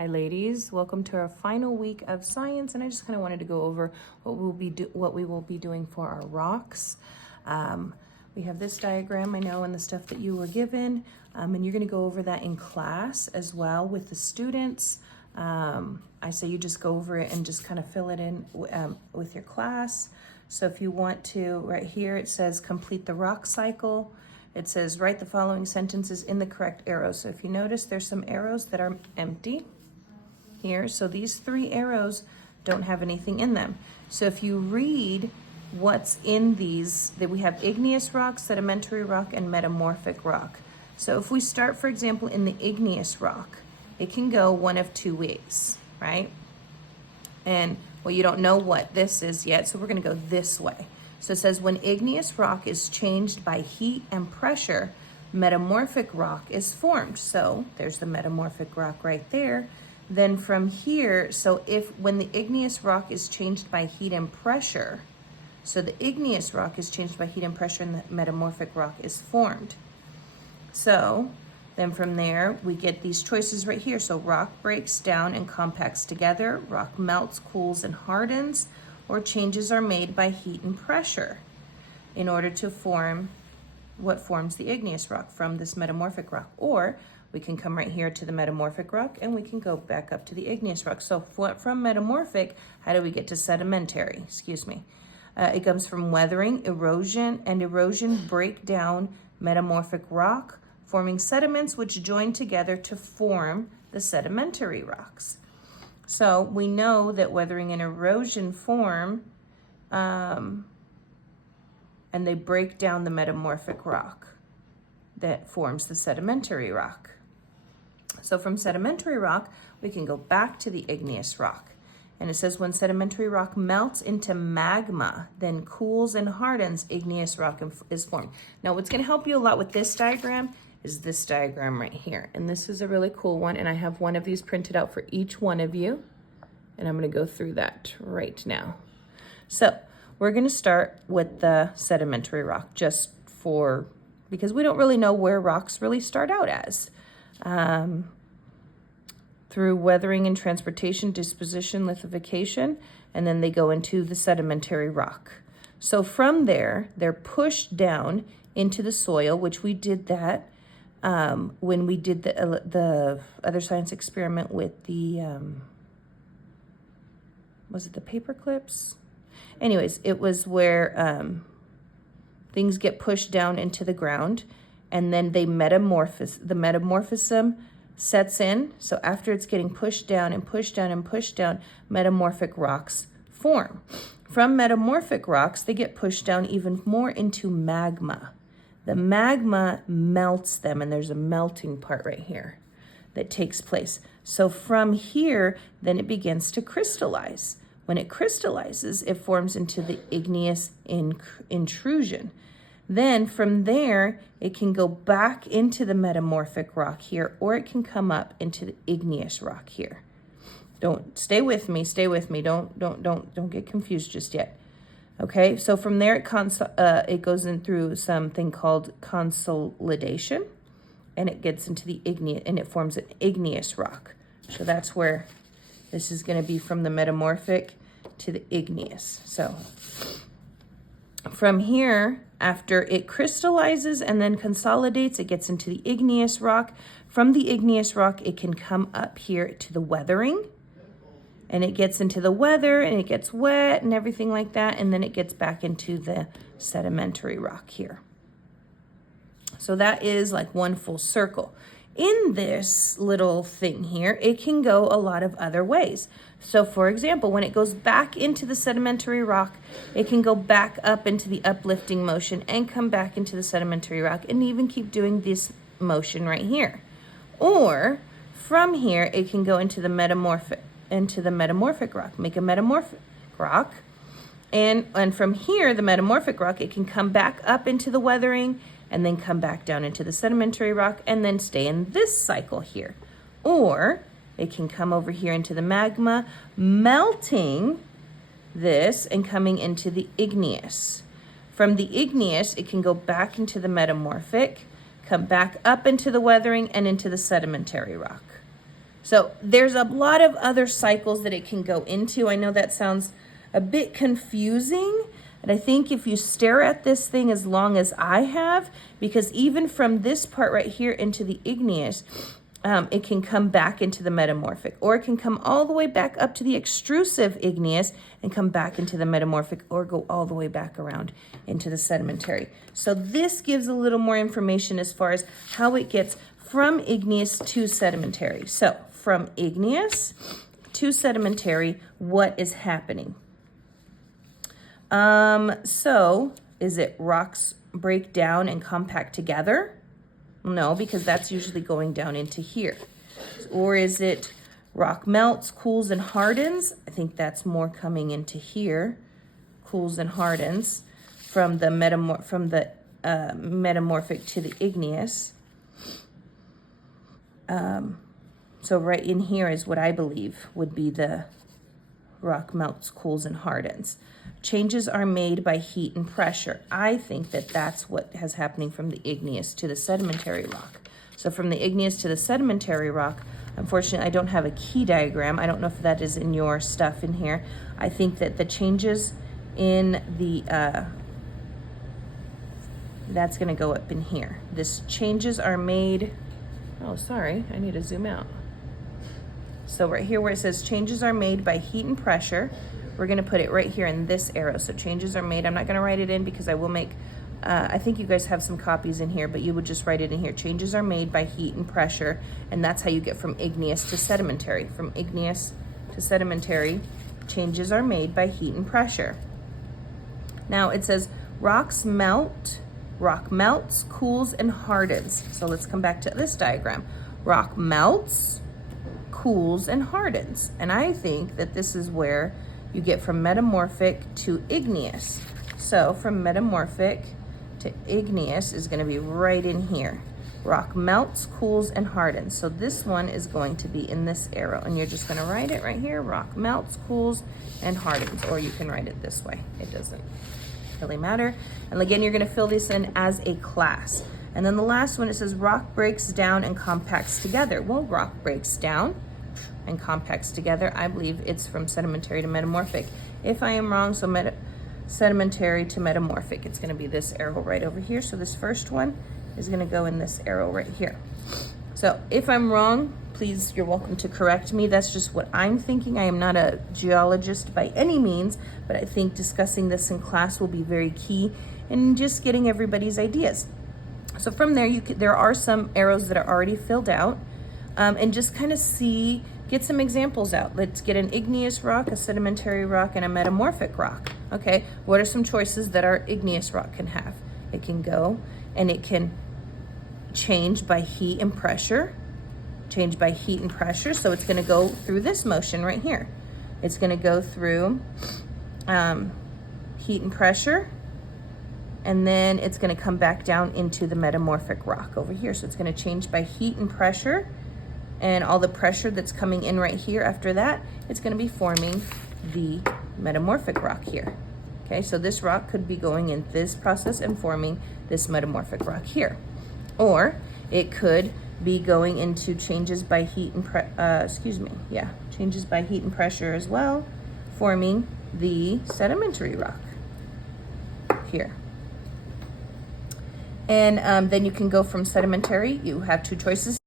Hi ladies, welcome to our final week of science, and I just kind of wanted to go over what we will be doing for our rocks. We have this diagram, I know, and the stuff that you were given, and you're going to go over that in class as well with the students. I say you just go over it and just kind of fill it in with your class. So if you want to, right here it says complete the rock cycle. It says write the following sentences in the correct arrows. So if you notice, there's some arrows that are empty here. So these three arrows don't have anything in them. So if you read what's in these, that we have igneous rock, sedimentary rock, and metamorphic rock. So if we start, for example, in the igneous rock, it can go one of two ways, right? And well, you don't know what this is yet, so we're going to go this way. So it says when igneous rock is changed by heat and pressure, metamorphic rock is formed. So there's the metamorphic rock right there. Then from here, so when the igneous rock is changed by heat and pressure, so the igneous rock is changed by heat and pressure and the metamorphic rock is formed. So then from there, we get these choices right here. So rock breaks down and compacts together, rock melts, cools, and hardens, or changes are made by heat and pressure in order to form what forms the igneous rock from this metamorphic rock. Or we can come right here to the metamorphic rock and we can go back up to the igneous rock. So from metamorphic, how do we get to sedimentary? It comes from weathering, erosion, and erosion break down metamorphic rock, forming sediments which join together to form the sedimentary rocks. So we know that weathering and erosion form, and they break down the metamorphic rock that forms the sedimentary rock. So from sedimentary rock, we can go back to the igneous rock. And it says when sedimentary rock melts into magma, then cools and hardens, igneous rock is formed. Now what's going to help you a lot with this diagram is this diagram right here. And this is a really cool one, and I have one of these printed out for each one of you. And I'm going to go through that right now. So we're going to start with the sedimentary rock because we don't really know where rocks really start out as. Through weathering and transportation, disposition, lithification, and then they go into the sedimentary rock. So from there, they're pushed down into the soil, which we did that when we did the other science experiment with the, was it the paper clips? Anyways, it was where things get pushed down into the ground, and then they metamorphose. The metamorphism sets in. So after it's getting pushed down and pushed down and pushed down, metamorphic rocks form. From metamorphic rocks, they get pushed down even more into magma. The magma melts them, and there's a melting part right here that takes place. So from here, then it begins to crystallize. When it crystallizes, it forms into the igneous intrusion. Then from there, it can go back into the metamorphic rock here, or it can come up into the igneous rock here. Stay with me. Don't get confused just yet. Okay, so from there, it goes in through something called consolidation, and it gets into the igneous, and it forms an igneous rock. So that's where this is going to be, from the metamorphic to the igneous. So from here, after it crystallizes and then consolidates, it gets into the igneous rock. From the igneous rock, it can come up here to the weathering, and it gets into the weather, and it gets wet and everything like that, and then it gets back into the sedimentary rock here. So that is like one full circle. In this little thing here, it can go a lot of other ways. So for example, when it goes back into the sedimentary rock, it can go back up into the uplifting motion and come back into the sedimentary rock and even keep doing this motion right here. Or from here, it can go into the metamorphic rock, make a metamorphic rock. And from here, the metamorphic rock, it can come back up into the weathering and then come back down into the sedimentary rock and then stay in this cycle here. Or it can come over here into the magma, melting this and coming into the igneous. From the igneous, it can go back into the metamorphic, come back up into the weathering and into the sedimentary rock. So there's a lot of other cycles that it can go into. I know that sounds a bit confusing, and I think if you stare at this thing as long as I have, because even from this part right here into the igneous, it can come back into the metamorphic, or it can come all the way back up to the extrusive igneous and come back into the metamorphic, or go all the way back around into the sedimentary. So this gives a little more information as far as how it gets from igneous to sedimentary. So from igneous to sedimentary, what is happening? So is it rocks break down and compact together? No, because that's usually going down into here. Or is it rock melts, cools, and hardens? I think that's more coming into here, cools and hardens from the metamorphic to the igneous. So right in here is what I believe would be the rock melts, cools, and hardens. Changes are made by heat and pressure. I think that that's what is happening from the igneous to the sedimentary rock. So from the igneous to the sedimentary rock, unfortunately, I don't have a key diagram. I don't know if that is in your stuff in here. I think that the changes in the, that's gonna go up in here. This changes are made, oh, sorry, I need to zoom out. So right here where it says changes are made by heat and pressure, we're gonna put it right here in this arrow. So changes are made, I'm not gonna write it in because I will make, I think you guys have some copies in here, but you would just write it in here. Changes are made by heat and pressure, and that's how you get from igneous to sedimentary. From igneous to sedimentary, changes are made by heat and pressure. Now it says rocks melt, rock melts, cools, and hardens. So let's come back to this diagram. Rock melts, cools, and hardens. And I think that this is where you get from metamorphic to igneous. So from metamorphic to igneous is gonna be right in here. Rock melts, cools, and hardens. So this one is going to be in this arrow, and you're just gonna write it right here. Rock melts, cools, and hardens, or you can write it this way. It doesn't really matter. And again, you're gonna fill this in as a class. And then the last one, it says rock breaks down and compacts together. Well, rock breaks down and compacts together. I believe it's from sedimentary to metamorphic. If I am wrong, so sedimentary to metamorphic, it's gonna be this arrow right over here. So this first one is gonna go in this arrow right here. So if I'm wrong, please, you're welcome to correct me. That's just what I'm thinking. I am not a geologist by any means, but I think discussing this in class will be very key in just getting everybody's ideas. So from there, there are some arrows that are already filled out, and just kind of get some examples out. Let's get an igneous rock, a sedimentary rock, and a metamorphic rock. Okay, what are some choices that our igneous rock can have? It can go and it can change by heat and pressure, so it's gonna go through this motion right here. It's gonna go through heat and pressure, and then it's gonna come back down into the metamorphic rock over here. So it's gonna change by heat and pressure, and all the pressure that's coming in right here after that, it's gonna be forming the metamorphic rock here. Okay, so this rock could be going in this process and forming this metamorphic rock here. Or it could be going into changes by heat and changes by heat and pressure as well, forming the sedimentary rock here. And then you can go from sedimentary, you have two choices.